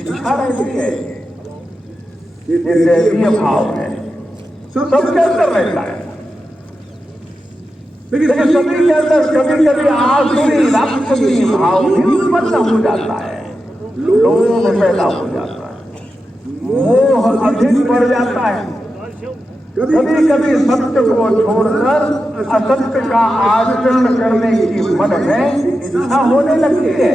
इच्छा रहती है, ये दैवीय भाव है, सबके अंदर रहता है। लेकिन सभी के अंदर कभी कभी आसुरी राक्षसी भाव भी उत्पन्न हो जाता है, लोभ पैदा हो जाता है, मोह अधिक बढ़ जाता है। कभी कभी सत्य को छोड़कर असत्य का आचरण करने की मन में इच्छा होने लगती है,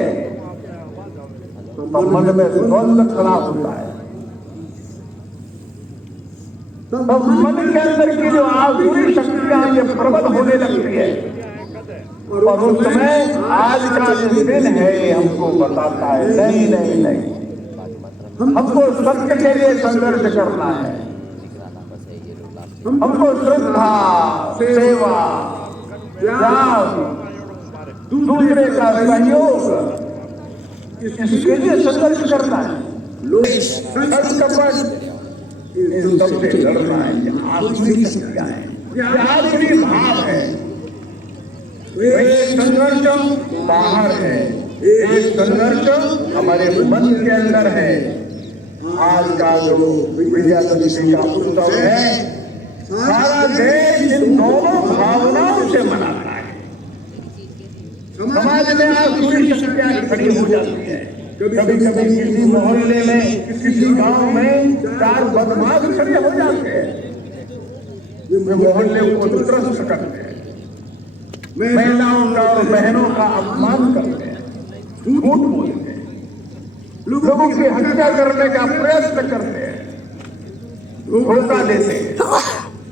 तो मन में द्वंद्व खड़ा होता है। तो मन के अंदर की जो आसुरी शक्तियां ये प्रबल होने लगती है, और उस समय आज का जो दिन है हमको बताता है नहीं नहीं नहीं, हमको सत्य के लिए संघर्ष करना है, हमको श्रद्धा, सेवा, त्याग, दूसरे का सहयोग, इसके लिए संघर्ष करना है। कपट इन सबसे लड़ना है। आसुरी शक्तियां हैं, ये आसुरी भाव है। एक संघर्ष बाहर है, एक संघर्ष हमारे मन के अंदर है। आज का जो विजयादशमी का उत्सव है, सारा देश इन दोनों भावनाओं से मनाता है। समाज में आसुरी शक्तियां खड़ी हो जाती है। कभी कभी किसी मोहल्ले में, किसी गांव में चार बदमाश खड़े हो जाते हैं, वे मोहल्ले को त्रस्त करते हैं, महिलाओं का और बहनों का अपमान करते हैं, झूठ बोलते हैं, लोगों की हत्या करने का प्रयत्न करते हैं, धोखा देते हैं।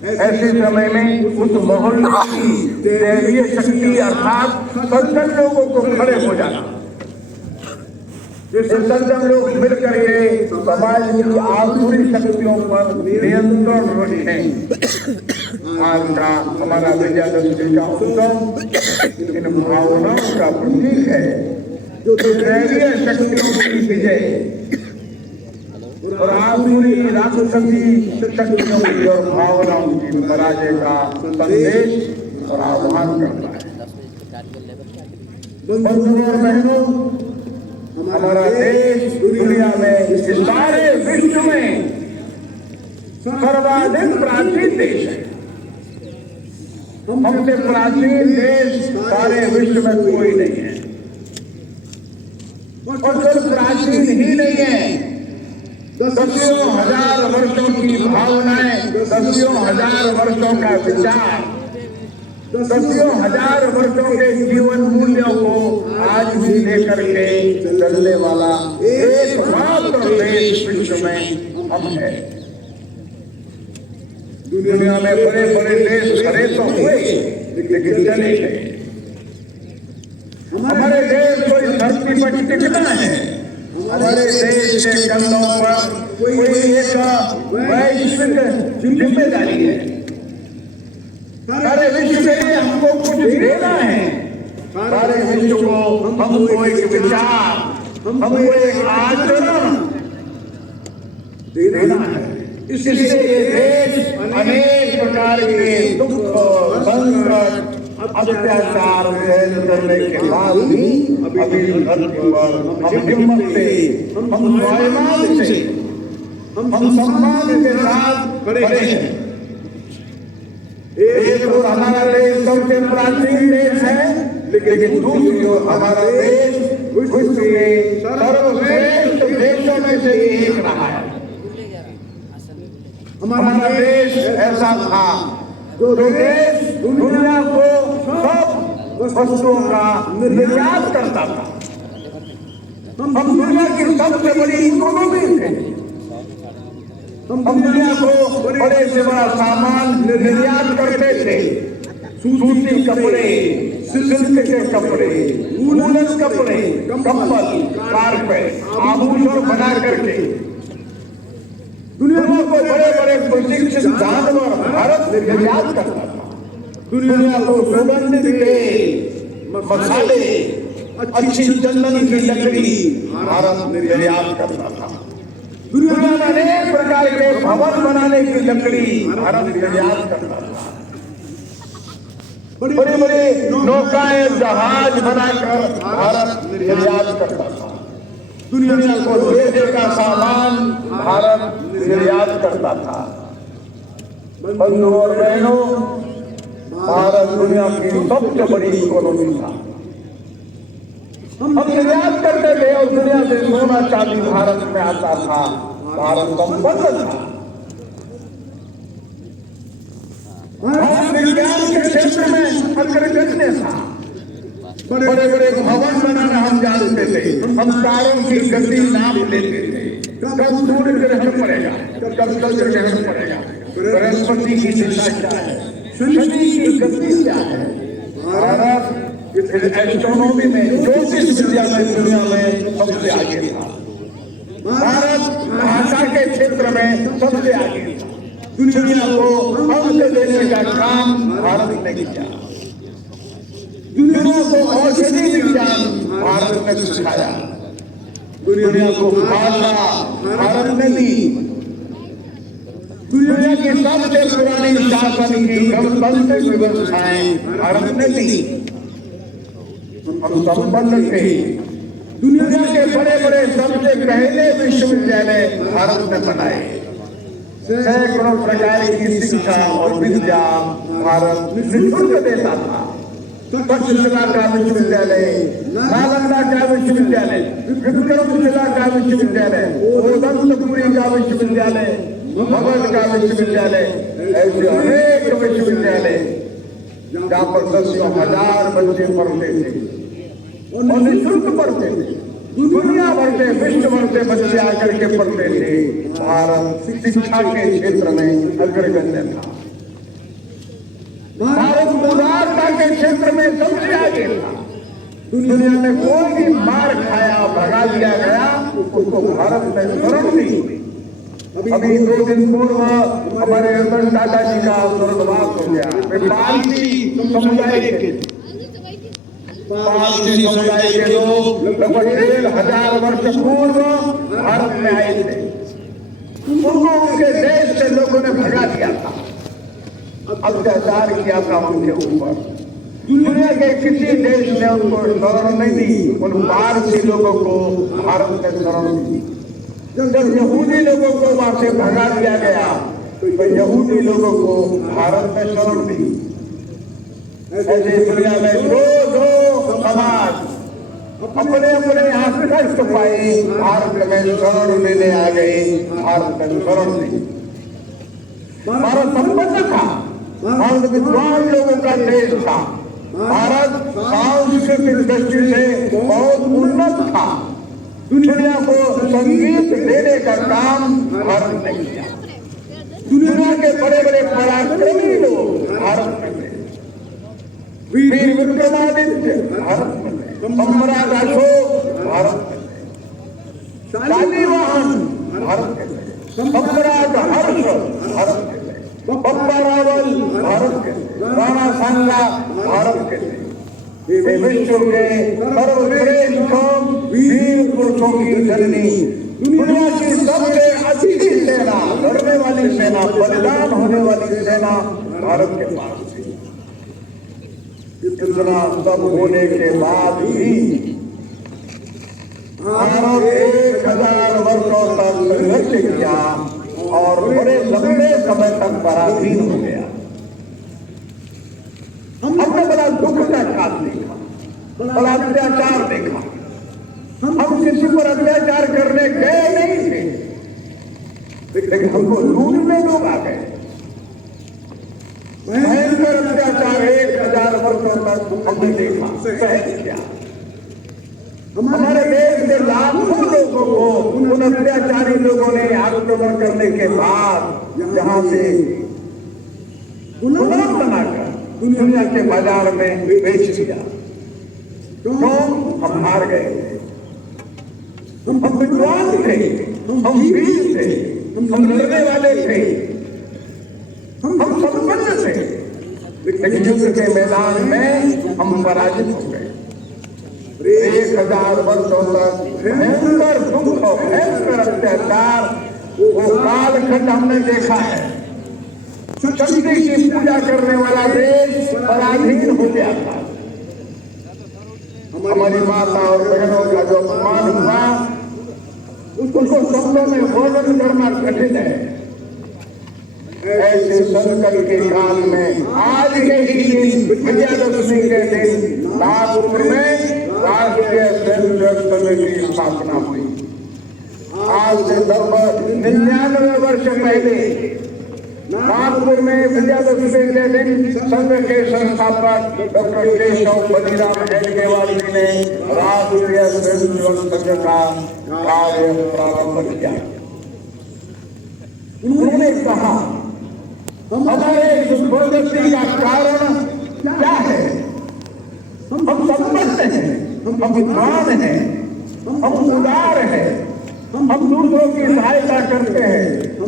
ऐसे समय में उस मोहल्ले की दैवीय शक्ति अर्थात सज्जन लोगों को खड़े हो जाना, जिससे सज्जन लोग मिलकर के समाज की आसुरी शक्तियों पर नियंत्रण रखें। आज का हमारा विजयादशमी का उत्सव इन भावनाओं का प्रतीक है, जो दैवीय शक्तियों की विजय और आसुरी राक्षसी शक्तियों की और भावनाओं की पराजय का संदेश और आह्वान करता है। बंधुओं और बहनों, हमारा देश दुनिया में, सारे विश्व में सर्वाधिक प्राचीन देश है। हमसे प्राचीन देश सारे विश्व में कोई नहीं है, और सिर्फ प्राचीन ही नहीं है, दसियों हजार वर्षों की भावनाएं, दसियों हजार वर्षों का विचार, दसियों हजार वर्षों के जीवन मूल्यों को आज भी लेकर के चलने वाला एकमात्र देश विश्व में हम है। दुनिया में बड़े बड़े देश खड़े तो हुए, लेकिन चले गए। हमारे देश को इस धरती पर टिकना है। हमारे देश के कंधों पर कोई एक वैश्विक जिम्मेदारी है। सारे विश्व के लिए हमको कुछ देना है। सारे विश्व को हमको एक विचार, हमको एक आचरण देना है। इसलिए ये देश अनेक प्रकार के दुख, संकट, अत्याचार सहन करने के बाद भी अभी धरती पर हम हिम्मत से, हम स्वाभिमान से, हम सम्मान के साथ खड़े हैं। एक ओर हमारा देश सबसे प्राचीन देश है, लेकिन दूसरी ओर हमारा देश विश्व के सर्वश्रेष्ठ देशों में से एक रहा है। हमारा देश ऐसा था जो देश दुनिया को सब वस्तुओं का निर्यात करता था। हम दुनिया की सबसे बड़ी इकोनॉमी थे। हम दुनिया को बड़े से बड़ा सामान निर्यात करते थे। सूती कपड़े, सिल्क के कपड़े, वूलन कपड़े, कंबल, कारपेट, आभूषण बना करके दुनिया को बड़े बड़े प्रशिक्षित जानवर भारत निर्यात करता था। दुनिया को सुगंधित तेल, मसाले, अच्छी चंदन की लकड़ी भारत निर्यात करता था। दुनिया में अनेक प्रकार के भवन बनाने की लकड़ी भारत निर्यात करता था। बड़ी बड़ी नौकाएं, जहाज बनाकर भारत निर्यात करता था। दुनिया को लोहे का सामान भारत निर्यात करता था। बंधुओं और बहनों, भारत दुनिया की सबसे बड़ी इकोनॉमी था। हम निर्यात करते थे और दुनिया से सोना चांदी भारत में आता था। भारत संपन्न था। विज्ञान के क्षेत्र में अग्रगण्य था। बड़े बड़े भवन बनाना हम जानते थे। हम तारों की गति नाप लेते थे। कब सूर्य ग्रहण पड़ेगा, कब चंद्र ग्रहण पड़ेगा, बृहस्पति की दिशा क्या है, शनि की गति क्या है। भारत एस्ट्रोनॉमी में, ज्योतिष विद्या में दुनिया में सबसे आगे था। भारत भाषा के क्षेत्र में सबसे आगे था। दुनिया को अंक देने का काम भारत ने किया। दुनिया को औषधि विज्ञान भारत ने सिखाया। दुनिया को भाषा भारत ने दी। दुनिया की सबसे पुरानी शासन की गणतांत्रिक व्यवस्थाएं भारत ने दी। हम संपन्न थे। दुनिया के बड़े बड़े सबसे पहले विश्वविद्यालय भारत ने बनाए। सैकड़ों प्रकार की शिक्षा और विद्या भारत निःशुल्क देता था। तक्षशिला का विश्वविद्यालय, नालंदा का विश्वविद्यालय, विक्रमशिला का विश्वविद्यालय, ओदंतपुरी का विश्वविद्यालय, मगध का विश्वविद्यालय, ऐसे अनेक विश्वविद्यालय जहाँ पर 10,000 बच्चे पढ़ते थे और निःशुल्क पढ़ते थे। दुनिया भर के, विश्व भर के बच्चे आकर के पढ़ते थे। भारत शिक्षा के क्षेत्र में अग्रगण्य था। भारत उदारता के क्षेत्र में सबसे आगे था। दुनिया में कोई भी मार खाया, भगा दिया गया, उसको भारत ने शरण दी। अभी 2 दिन पूर्व हमारे रतन टाटा जी का स्वर्गवास हो गया। वे पारसी समुदाय के लोग लगभग 1,500 वर्ष पूर्व भारत में आए थे। उनको उनके देश से लोगों ने भगा दिया था, अत्याचार किया था उनके ऊपर। दुनिया के किसी देश ने उनको शरण नहीं दी। उन पारसी लोगों को भारत ने शरण दी। जब यहूदी लोगों को वहां से भगा दिया गया तो यहूदी लोगों को भारत ने शरण दी। ऐसे दुनिया में जो समाज अपने अपने यहाँ कष्ट पाए, भारत में शरण लेने आ गए। भारत में शरण दी। भारत संपन्न था। भारत विद्वान लोगों का देश था। भारत सांस्कृतिक दृष्टि से बहुत उन्नत था। दुनिया को संगीत देने का काम भारत ने किया। दुनिया के बड़े बड़े पराक्रमी लोग भारत में थे। वीर विक्रमादित्य भारत में थे। सम्राट अशोक भारत में थे। शालीवाहन भारत में थे। सम्राट हर्ष भारत में थे। बप्पा रावल भारत के थे। राणा सांगा भारत के थे। विश्व के सर्वश्रेष्ठ वीर पुरुषों की जननी, दुनिया की सबसे अच्छी सेना, लड़ने वाली सेना, बलिदान होने वाली सेना भारत के पास थी। इतना सब होने के बाद भी भारत 1,000 वर्षों तक संघर्ष किया और बड़े लंबे समय तक पराधीन हो गया। हमने बड़ा दुख का काल देखा, बड़ा अत्याचार देखा। हम किसी पर अत्याचार करने गए नहीं थे, लेकिन हमको लूटने लोग आ गए। भयंकर अत्याचार 1,000 वर्षों तक हमने देखा, सहन किया। हमारे देश के लाखों लोगों को उन अत्याचारी लोगों ने आक्रमण करने के बाद यहाँ से गुलाम बनाकर दुनिया के बाजार में बेच दिया। तो हम हार गए थे। हम विद्वान थे, हम वीर थे, हम लड़ने वाले थे, हम संपन्न थे, लेकिन युद्ध के मैदान में हम पराजित हो गए। 1,000 वर्षों तक भयंकर दुख और भयंकर अत्याचार, वो कालखंड हमने देखा है। शक्ति की पूजा करने वाला देश पराधीन हो गया था। हमारी माता और बहनों का जो अपमान हुआ, उसको शब्दों में वर्णन करना कठिन है। ऐसे संकट के काल में आज के ही दिन विजयादशमी के दिन नागपुर में राष्ट्रीय स्वयंसेवक संघ की स्थापना हुई। आज से लगभग 99 वर्ष पहले नागपुर में विजयादशमी के दिन संघ के संस्थापक डॉक्टर केशव बलीराम हेडगेवार जी ने राष्ट्रीय स्वयंसेवक संघ का कार्य प्रारंभ किया। उन्होंने कहा हमारे इस प्रगति का कारण क्या है? हम संपन्न हैं, हम विद्वान हैं, हम उदार हैं, हम दूसरों की सहायता करते हैं,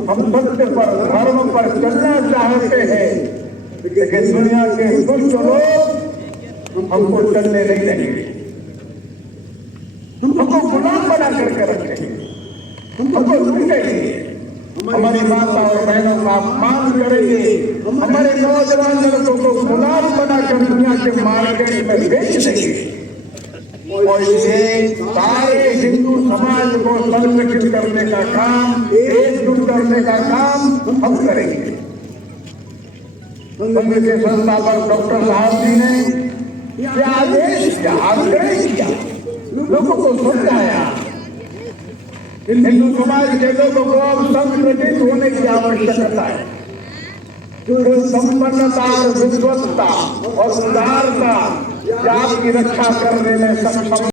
हम सत्य पर धर्म पर चलना चाहते हैं, लेकिन दुनिया के दुष्ट लोग हमको चलने नहीं देंगे, हमको गुलाम बना करके रखेंगे, हमको लूटेंगे, हमारी माता और बहनों का अपमान करेंगे, हमारे नौजवान लड़कों को गुलाम बनाकर दुनिया के मार्केट में बेच देंगे। और इसलिए सारे हिंदू समाज को संगठित करने का काम, एकजुट करने का काम हम करेंगे। संघ के संस्थापक डॉक्टर साहब जी ने क्या आदेश किया, आग्रह किया, लोगों को समझाया। हिंदू समाज के लोगों को अब संगठित होने की आवश्यकता है। जो संपन्नता, विद्वत्ता और उदारता आपकी रक्षा करने में सक्षम